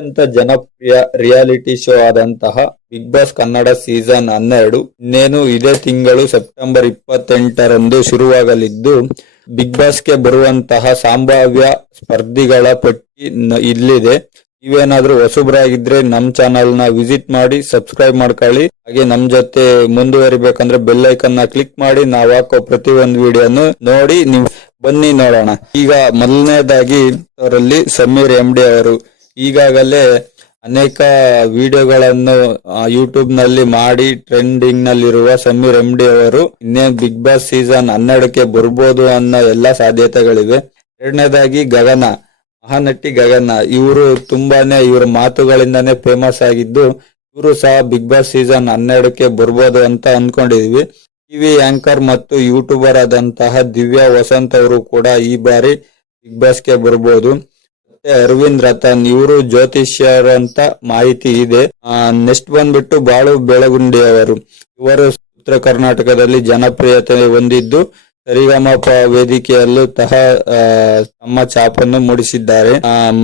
ಅತ್ಯಂತ ಜನಪ್ರಿಯ reality show ಆದಂತಹ ಬಿಗ್ ಬಾಸ್ ಕನ್ನಡ ಸೀಸನ್ 12 ಇನ್ನೇನು ಇದೇ ತಿಂಗಳು ಸೆಪ್ಟೆಂಬರ್ 28ರಂದು ಶುರುವಾಗಲಿದ್ದು, ಬಿಗ್ ಬಾಸ್ಗೆ ಬರುವಂತಹ ಸಂಭಾವ್ಯ ಸ್ಪರ್ಧಿಗಳ ಪಟ್ಟಿ ಇಲ್ಲಿದೆ. ನೀವೇನಾದ್ರೂ ಹೊಸಬ್ರಾಗಿದ್ರೆ ನಮ್ ಚಾನಲ್ ನ ವಿಸಿಟ್ ಮಾಡಿ ಸಬ್ಸ್ಕ್ರೈಬ್ ಮಾಡ್ಕೊಳ್ಳಿ. ಹಾಗೆ ನಮ್ ಜೊತೆ ಮುಂದುವರಿಬೇಕಂದ್ರೆ ಬೆಲ್ ಐಕನ್ ನ ಕ್ಲಿಕ್ ಮಾಡಿ ನಾವು ಹಾಕೋ ಪ್ರತಿಯೊಂದು ವಿಡಿಯೋನು ನೋಡಿ ನೀವು ಬನ್ನಿ ನೋಡೋಣ. ಈಗ ಮೊದಲನೇದಾಗಿ ಅವರಲ್ಲಿ ಸಮೀರ್ MD ಅವರು ಈಗಾಗಲೇ ಅನೇಕ ವಿಡಿಯೋಗಳನ್ನು ಯೂಟ್ಯೂಬ್ ನಲ್ಲಿ ಮಾಡಿ ಟ್ರೆಂಡಿಂಗ್ ನಲ್ಲಿರುವ ಸಮೀರ್ MD ಅವರು ಇನ್ನೇನು ಬಿಗ್ ಬಾಸ್ ಸೀಸನ್ 12ಕ್ಕೆ ಬರ್ಬೋದು ಅನ್ನೋ ಎಲ್ಲಾ ಸಾಧ್ಯತೆಗಳಿವೆ. ಎರಡನೇದಾಗಿ ಗಗನ, ಮಹಾನಟಿ ಗಗನ, ಇವರು ಇವರ ಮಾತುಗಳಿಂದಾನೇ ಫೇಮಸ್ ಆಗಿದ್ದು, ಇವರು ಸಹ ಬಿಗ್ ಬಾಸ್ ಸೀಸನ್ 12ಕ್ಕೆ ಬರ್ಬೋದು ಅಂತ ಅನ್ಕೊಂಡಿದೀವಿ. ಟಿವಿ ಆಂಕರ್ ಮತ್ತು ಯೂಟ್ಯೂಬರ್ ಆದಂತಹ ದಿವ್ಯಾ ವಸಂತ್ ಅವರು ಕೂಡ ಈ ಬಾರಿ ಬಿಗ್ ಬಾಸ್ಗೆ ಬರ್ಬೋದು. ಮತ್ತೆ ಅರವಿಂದ್ ರತನ್, ಇವರು ಜ್ಯೋತಿಷ್ಯರ ಅಂತ ಮಾಹಿತಿ ಇದೆ. ನೆಕ್ಸ್ಟ್ ಬಂದ್ಬಿಟ್ಟು ಬಾಳು ಬೆಳಗುಂಡಿ ಅವರು, ಇವರು ಉತ್ತರ ಕರ್ನಾಟಕದಲ್ಲಿ ಜನಪ್ರಿಯತೆ ಹೊಂದಿದ್ದು ಸರಿಗಮಪ ವೇದಿಕೆಯಲ್ಲೂ ತಮ್ಮ ಛಾಪನ್ನು ಮೂಡಿಸಿದ್ದಾರೆ.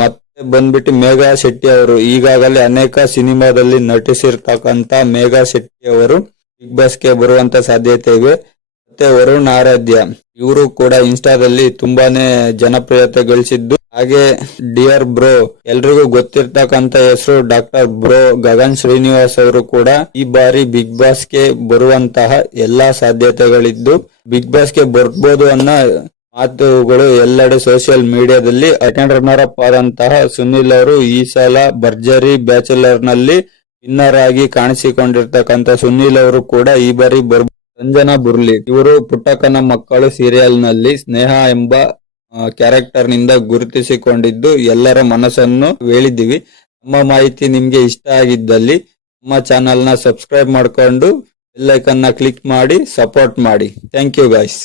ಮತ್ತೆ ಬಂದ್ಬಿಟ್ಟು ಮೇಘಾ ಶೆಟ್ಟಿ ಅವರು, ಈಗಾಗಲೇ ಅನೇಕ ಸಿನಿಮಾದಲ್ಲಿ ನಟಿಸಿರ್ತಕ್ಕಂತ ಮೇಘಾ ಶೆಟ್ಟಿ ಅವರು ಬಿಗ್ ಬಾಸ್ಗೆ ಬರುವಂತ ಸಾಧ್ಯತೆ ಇವೆ. ಮತ್ತೆ ವರುಣ್ ಆರಾಧ್ಯ, ಇವರು ಕೂಡ ಇನ್ಸ್ಟಾದಲ್ಲಿ ತುಂಬಾನೇ ಜನಪ್ರಿಯತೆ ಗಳಿಸಿದ್ದು. ಹಾಗೆ ಡಿಯರ್ ಬ್ರೋ, ಎಲ್ರಿಗೂ ಗೊತ್ತಿರ್ತಕ್ಕಂತ ಹೆಸರು ಡಾಕ್ಟರ್ ಬ್ರೋ ಗಗನ್ ಶ್ರೀನಿವಾಸ್ ಅವರು ಕೂಡ ಈ ಬಾರಿ ಬಿಗ್ ಬಾಸ್ಗೆ ಬರುವಂತಹ ಎಲ್ಲಾ ಸಾಧ್ಯತೆಗಳಿದ್ದು ಬಿಗ್ ಬಾಸ್ಗೆ ಬರ್ಬೋದು ಅನ್ನೋ ಮಾತುಗಳು ಎಲ್ಲೆಡೆ ಸೋಷಿಯಲ್ ಮೀಡಿಯಾದಲ್ಲಿ. ಸೆಕೆಂಡ್ ರನ್ನರ್ ಅಪ್ ಆದಂತಹ ಸುನಿಲ್ ಅವರು ಈ ಸಲ ಭರ್ಜರಿ ಬ್ಯಾಚುಲರ್ ನಲ್ಲಿ ವಿನ್ನರ್ ಆಗಿ ಕಾಣಿಸಿಕೊಂಡಿರ್ತಕ್ಕಂತ ಸುನಿಲ್ ಅವರು ಕೂಡ ಈ ಬಾರಿ ಸಂಜನಾ ಬುರ್ಲಿ, ಇವರು ಪುಟ್ಟಕ್ಕನ ಮಕ್ಕಳು ಸೀರಿಯಲ್ ನಲ್ಲಿ ಸ್ನೇಹ ಎಂಬ ಕ್ಯಾರೆಕ್ಟರ್ ನಿಂದ ಗುರುತಿಸಿಕೊಂಡಿದ್ದು ಎಲ್ಲರ ಮನಸ್ಸನ್ನು ವೇಳಿದ್ದೀವಿ. ನಮ್ಮ ಮಾಹಿತಿ ನಿಮ್ಗೆ ಇಷ್ಟ ಆಗಿದ್ದಲ್ಲಿ ನಮ್ಮ ಚಾನಲ್ ನ ಸಬ್ಸ್ಕ್ರೈಬ್ ಮಾಡ್ಕೊಂಡು ಬೆಲ್ ಐಕನ್ ನ ಕ್ಲಿಕ್ ಮಾಡಿ ಸಪೋರ್ಟ್ ಮಾಡಿ. Thank you guys.